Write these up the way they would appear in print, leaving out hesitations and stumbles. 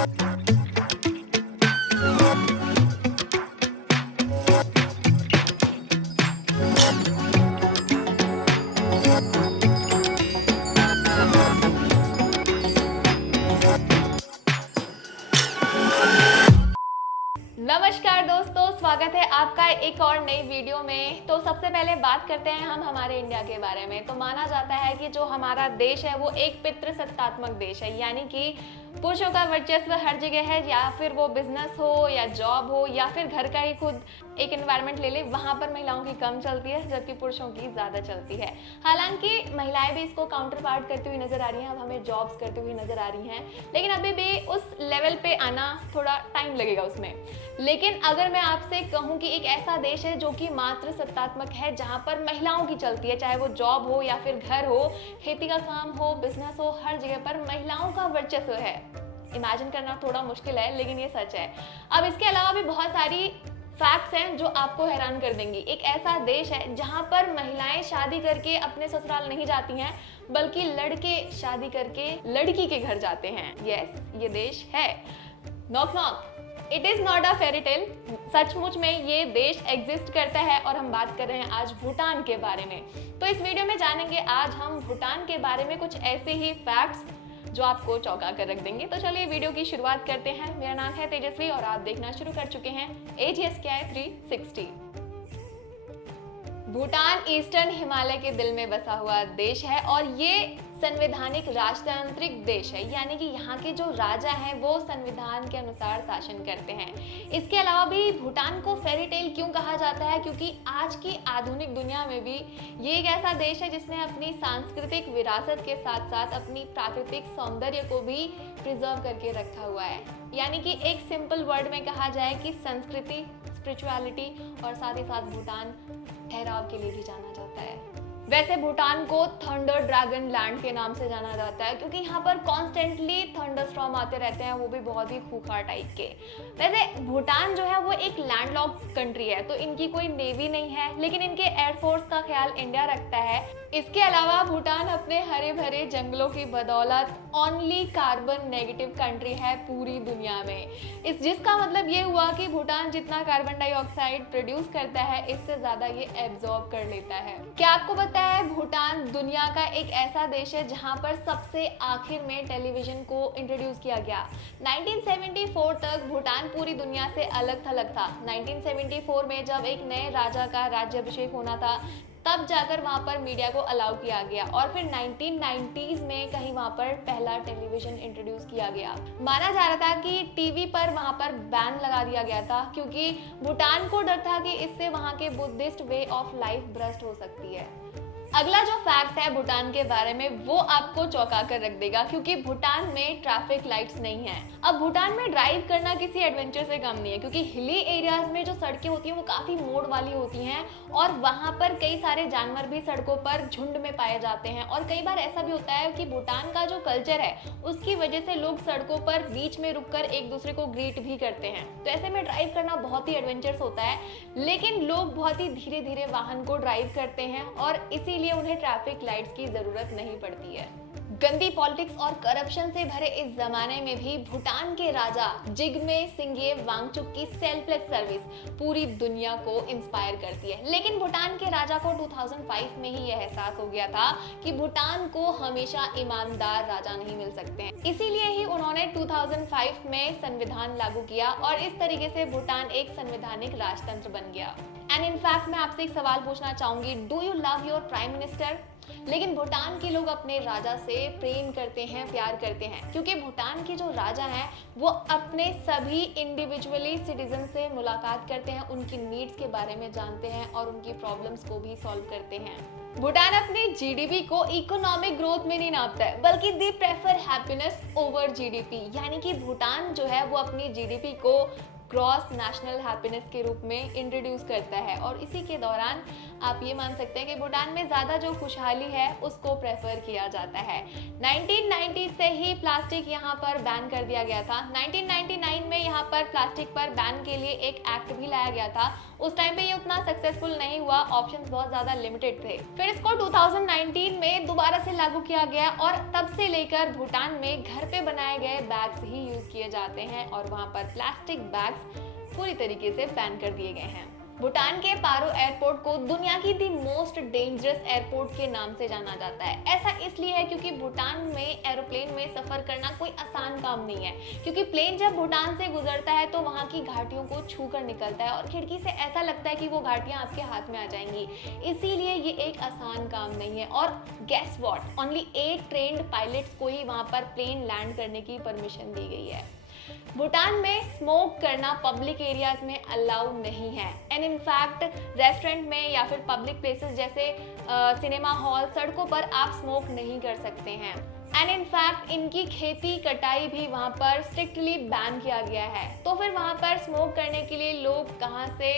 नमस्कार दोस्तों, स्वागत है आपका एक और नई वीडियो में। तो सबसे पहले बात करते हैं हम हमारे इंडिया के बारे में। तो माना जाता है कि जो हमारा देश है वो एक पितृसत्तात्मक देश है, यानी कि पुरुषों का वर्चस्व हर जगह है, या फिर वो बिजनेस हो या जॉब हो या फिर घर का ही खुद एक एनवायरनमेंट ले ले, वहाँ पर महिलाओं की कम चलती है जबकि पुरुषों की ज़्यादा चलती है। हालांकि महिलाएं भी इसको काउंटर पार्ट करती हुई नजर आ रही हैं, अब हमें जॉब्स करती हुई नजर आ रही हैं, लेकिन अभी भी उस लेवल पे आना थोड़ा टाइम लगेगा उसमें। लेकिन अगर मैं आपसे कहूँ कि एक ऐसा देश है जो कि मातृ सत्तात्मक है, जहाँ पर महिलाओं की चलती है, चाहे वो जॉब हो या फिर घर हो, खेती का काम हो, बिजनेस हो, हर जगह पर महिलाओं का वर्चस्व है। इमेजिन करना थोड़ा मुश्किल है, लेकिन ये सच है। अब इसके अलावा भी बहुत सारी फैक्ट्स हैं जो आपको हैरान कर देंगी। एक ऐसा देश है जहां पर महिलाएं शादी करके अपने ससुराल नहीं जाती हैं, बल्कि लड़के शादी करके लड़की के घर जाते हैं। यस, ये देश है। Knock knock, it is not a fairy tale. सचमुच में ये देश एग्जिस्ट करता है और हम बात कर रहे हैं आज भूटान के बारे में। तो इस वीडियो में जानेंगे आज हम भूटान के बारे में कुछ ऐसे ही फैक्ट्स जो आपको चौंका कर रख देंगे। तो चलिए वीडियो की शुरुआत करते हैं। मेरा नाम है तेजस्वी और आप देखना शुरू कर चुके हैं AGSKI 360। भूटान ईस्टर्न हिमालय के दिल में बसा हुआ देश है और ये संवैधानिक राजतांत्रिक देश है, यानी कि यहाँ के जो राजा हैं वो संविधान के अनुसार शासन करते हैं। इसके अलावा भी भूटान को फेरी टेल क्यों कहा जाता है, क्योंकि आज की आधुनिक दुनिया में भी ये एक ऐसा देश है जिसने अपनी सांस्कृतिक विरासत के साथ साथ अपनी प्राकृतिक सौंदर्य को भी प्रिजर्व करके रखा हुआ है। यानी कि एक सिंपल वर्ड में कहा जाए कि संस्कृति, स्पिरिचुअलिटी और साथ ही साथ भूटान ठहराव के लिए भी जाना जाता है। वैसे भूटान को थंडर ड्रैगन लैंड के नाम से जाना जाता है, क्योंकि यहाँ पर कॉन्स्टेंटली थंडरस्टॉर्म आते रहते हैं, वो भी बहुत ही खूंखार टाइप के। वैसे भूटान जो है वो एक लैंडलॉक्ड कंट्री है, तो इनकी कोई नेवी नहीं है, लेकिन इनके एयरफोर्स का ख्याल इंडिया रखता है। इसके अलावा भूटान अपने हरे भरे जंगलों की बदौलत ओनली कार्बन नेगेटिव कंट्री है पूरी दुनिया में। जिसका मतलब ये हुआ कि भूटान जितना कार्बन डाइऑक्साइड प्रोड्यूस करता है, इससे ज्यादा ये एब्जॉर्ब कर लेता है। क्या आपको पता है भूटान दुनिया का एक ऐसा देश है जहां पर सबसे आखिर में टेलीविजन को इंट्रोड्यूस किया गया। 1974 तक भूटान पूरी दुनिया से अलग थलग था। 1974 में जब एक नए राजा का राज्याभिषेक होना था, तब जाकर वहां पर मीडिया को अलाउ किया गया और फिर 1990s में कहीं वहां पर पहला टेलीविजन इंट्रोड्यूस किया गया। माना जा रहा था कि टीवी पर वहां पर बैन लगा दिया गया था, क्योंकि भूटान को डर था कि इससे वहां के बुद्धिस्ट वे ऑफ लाइफ भ्रष्ट हो सकती है। अगला जो फैक्ट है भूटान के बारे में वो आपको चौंका कर रख देगा, क्योंकि भूटान में ट्रैफिक लाइट्स नहीं है। अब भूटान में ड्राइव करना किसी एडवेंचर से कम नहीं है, क्योंकि हिली एरियाज में जो सड़कें होती हैं वो काफी मोड़ वाली होती हैं और वहां पर कई सारे जानवर भी सड़कों पर झुंड में पाए जाते हैं। और कई बार ऐसा भी होता है कि भूटान का जो कल्चर है उसकी वजह से लोग सड़कों पर बीच में रुककर एक दूसरे को ग्रीट भी करते हैं। तो ऐसे में ड्राइव करना बहुत ही एडवेंचरस होता है, लेकिन लोग बहुत ही धीरे धीरे वाहन को ड्राइव करते हैं और इसीलिए उन्हें ट्रैफिक लाइट्स की जरूरत नहीं पड़ती है। गंदी पॉलिटिक्स और करप्शन से भरे इस जमाने में भी भूटान के राजा जिग्मे सिंगे वांगचुक की सेल्फलेस सर्विस पूरी दुनिया को इंस्पायर करती है। लेकिन भूटान के राजा को 2005 में ही यह एहसास हो गया था कि भूटान को हमेशा ईमानदार राजा नहीं मिल सकते हैं। इसीलिए ही उन्होंने 2005 में संविधान लागू किया और इस तरीके से भूटान एक संवैधानिक राजतंत्र बन गया। एंड इनफैक्ट मैं आपसे एक सवाल पूछना चाहूंगी, do you love your prime minister? लेकिन भूटान के लोग अपने राजा से प्रेम करते हैं, प्यार करते हैं, क्योंकि भूटान के जो राजा हैं वो अपने सभी इंडिविजुअली सिटीजन से मुलाकात करते हैं, उनकी नीड्स के बारे में जानते हैं और उनकी प्रॉब्लम्स को भी सॉल्व करते हैं। भूटान अपनी जीडीपी को इकोनॉमिक ग्रोथ में नहीं नापता है, बल्कि they prefer happiness over GDP. यानी कि भूटान जो है वो अपनी जीडीपी को ग्रॉस नेशनल हैप्पीनेस के रूप में इंट्रोड्यूस करता है और इसी के दौरान आप ये मान सकते हैं कि भूटान में ज़्यादा जो खुशहाली है उसको प्रेफर किया जाता है। 1990 से ही प्लास्टिक यहाँ पर बैन कर दिया गया था। 1999 में यहाँ पर प्लास्टिक पर बैन के लिए एक एक्ट भी लाया गया था। उस टाइम पे ये उतना सक्सेसफुल नहीं हुआ, ऑप्शंस बहुत ज़्यादा लिमिटेड थे। फिर इसको 2019 में दोबारा से लागू किया गया और तब से लेकर भूटान में घर पे बनाए गए बैग्स ही यूज किए जाते हैं और वहाँ पर प्लास्टिक बैग्स पूरी तरीके से बैन कर दिए गए हैं। भूटान के पारो एयरपोर्ट को दुनिया की दी मोस्ट डेंजरस एयरपोर्ट के नाम से जाना जाता है। ऐसा इसलिए है क्योंकि भूटान में एरोप्लेन में सफर करना कोई आसान काम नहीं है, क्योंकि प्लेन जब भूटान से गुजरता है तो वहाँ की घाटियों को छू कर निकलता है और खिड़की से ऐसा लगता है कि वो घाटियाँ आपके हाथ में आ जाएंगी। इसीलिए ये एक आसान काम नहीं है। और guess what, only 8 trained pilots को ही वहाँ पर प्लेन लैंड करने की परमिशन दी गई है। भूटान में स्मोक करना पब्लिक एरियाज में अलाउ नहीं है एंड इनफैक्ट रेस्टोरेंट में या फिर पब्लिक प्लेसेस जैसे सिनेमा हॉल, सड़कों पर आप स्मोक नहीं कर सकते हैं। एंड इनफैक्ट इनकी खेती कटाई भी वहाँ पर स्ट्रिक्टली बैन किया गया है। तो फिर वहाँ पर स्मोक करने के लिए लोग कहाँ से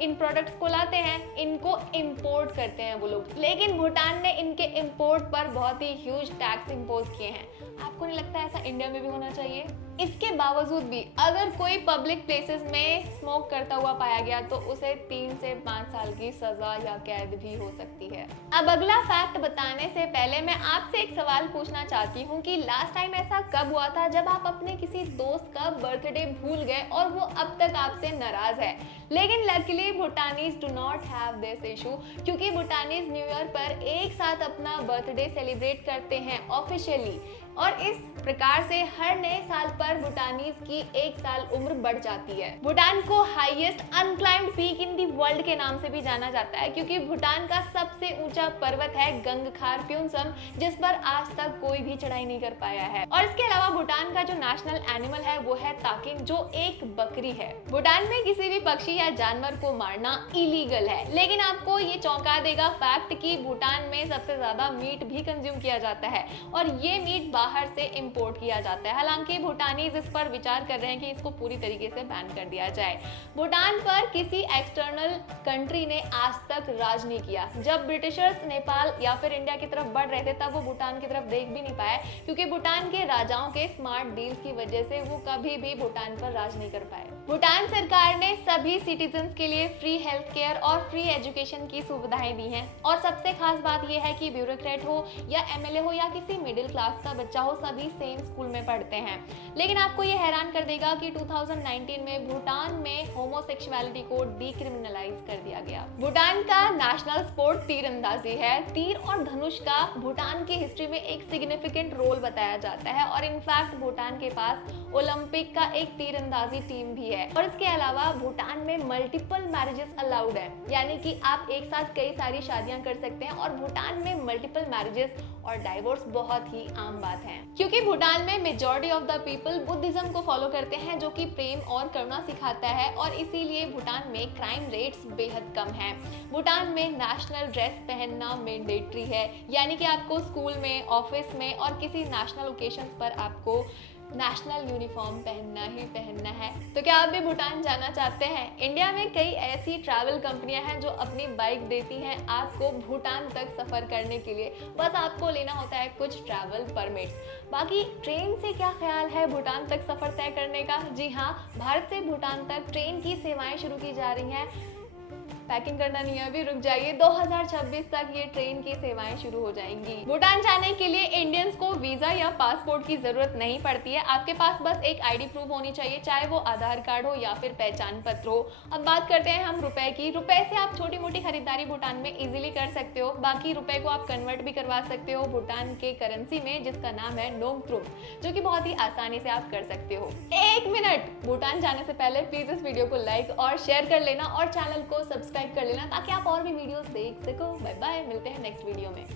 इन प्रोडक्ट्स को लाते हैं? इनको इंपोर्ट करते हैं वो लोग। लेकिन भूटान ने इनके इंपोर्ट पर बहुत ही ह्यूज टैक्स इंपोज किए हैं। आपको नहीं लगता ऐसा इंडिया में भी होना चाहिए? इसके बावजूद भी अगर कोई पब्लिक प्लेसेस में स्मोक करता हुआ पाया गया तो उसे 3 से 5 साल की सजा या कैद भी हो सकती है। अब अगला फैक्ट बताने से पहले मैं आपसे एक सवाल पूछना चाहती हूँ कि लास्ट टाइम ऐसा कब हुआ था जब आप अपने किसी दोस्त का बर्थडे भूल गए और वो अब तक आपसे नाराज है? लेकिन luckily भूटानीज do not have this issue, क्योंकि भूटानीज न्यू ईयर पर एक साथ अपना बर्थडे सेलिब्रेट करते हैं ऑफिशियली और इस प्रकार से हर नए साल पर भूटानीज की 1 साल उम्र बढ़ जाती है। भूटान को highest unclaimed peak in the world के नाम से भी जाना जाता है, क्योंकि भूटान का सबसे ऊंचा पर्वत है गंगखार प्यूनसम, जिस पर आज तक कोई भी चढ़ाई नहीं कर पाया है। और इसके अलावा भूटान का जो नेशनल एनिमल है वो है ताकिन, जो एक बकरी है। भूटान में किसी भी पक्षी या जानवर को मारना इलीगल है, लेकिन आपको ये चौंका देगा फैक्ट कि भूटान में सबसे ज्यादा मीट भी कंज्यूम किया जाता है और ये मीट बाहर से इंपोर्ट किया जाता है। हालांकि भूटानीज इस पर विचार कर रहे हैं कि इसको पूरी तरीके से बैन कर दिया जाए। भूटान पर किसी एक्सटर्नल कंट्री ने आज तक राज नहीं किया। जब ब्रिटिशर्स नेपाल या फिर इंडिया की तरफ बढ़ रहे थे तब वो भूटान की तरफ देख भी नहीं पाए, क्योंकि भूटान के राजाओं के स्मार्ट डील्स की वजह से वो कभी भी भूटान पर राज नहीं कर पाए। भूटान सरकार ने सभी सिटीजन्स के लिए फ्री हेल्थ केयर और फ्री एजुकेशन की सुविधाएं दी हैं और सबसे खास बात यह है कि ब्यूरोक्रेट हो या एमएलए हो या किसी मिडिल क्लास का बच्चा हो, सभी सेम स्कूल में पढ़ते हैं। लेकिन आपको ये हैरान कर देगा कि 2019 में भूटान में होमोसेक्सुअलिटी को डीक्रिमिनलाइज कर दिया गया। भूटान का नेशनल स्पोर्ट तीरंदाजी है। तीर और धनुष का भूटान की हिस्ट्री में एक सिग्निफिकेंट रोल बताया जाता है और इनफैक्ट भूटान के पास ओलंपिक का एक तीरंदाजी टीम भी है। और इसके अलावा भूटान में मल्टीपल मैरिजेस अलाउड है, यानी कि आप एक साथ कई सारी शादियां कर सकते हैं और भूटान में मल्टीपल मैरिजेस और डाइवोर्स बहुत ही आम बात है, क्योंकि भूटान में majority of the people Buddhism को फॉलो करते हैं, जो कि प्रेम और करुणा सिखाता है और इसीलिए भूटान में क्राइम रेट्स बेहद कम हैं। भूटान में नेशनल ड्रेस पहनना मैंडेटरी है, यानी कि आपको स्कूल में, ऑफिस में और किसी नेशनल ओकेशंस पर आपको नेशनल यूनिफॉर्म पहनना है। तो क्या आप भी भूटान जाना चाहते हैं? इंडिया में कई ऐसी ट्रैवल कंपनियां हैं जो अपनी बाइक देती हैं आपको भूटान तक सफर करने के लिए। बस आपको लेना होता है कुछ ट्रैवल परमिट्स। बाकी ट्रेन से क्या ख्याल है भूटान तक सफर तय करने का? जी हाँ, भारत से भूटान तक ट्रेन की सेवाएं शुरू की जा रही हैं। पैकिंग करना नहीं है अभी, रुक जाइए, 2026 तक ये ट्रेन की सेवाएं शुरू हो जाएंगी। भूटान जाने के लिए इंडियंस को वीजा या पासपोर्ट की जरूरत नहीं पड़ती है। आपके पास बस एक आईडी प्रूफ होनी चाहिए, चाहे वो आधार कार्ड हो या फिर पहचान पत्र हो। अब बात करते हैं हम रुपए की। रुपए से आप छोटी मोटी खरीदारी भूटान में इजीली कर सकते हो। बाकी रुपए को आप कन्वर्ट भी करवा सकते हो भूटान के करेंसी में, जिसका नाम है नोंगट्रुम, जो कि बहुत ही आसानी से आप कर सकते हो। 1 मिनट, भूटान जाने से पहले प्लीज इस वीडियो को लाइक और शेयर कर लेना और चैनल को सब्सक्राइब कर लेना ताकि आप और भी वीडियोस देख सको। बाय बाय, मिलते हैं नेक्स्ट वीडियो में।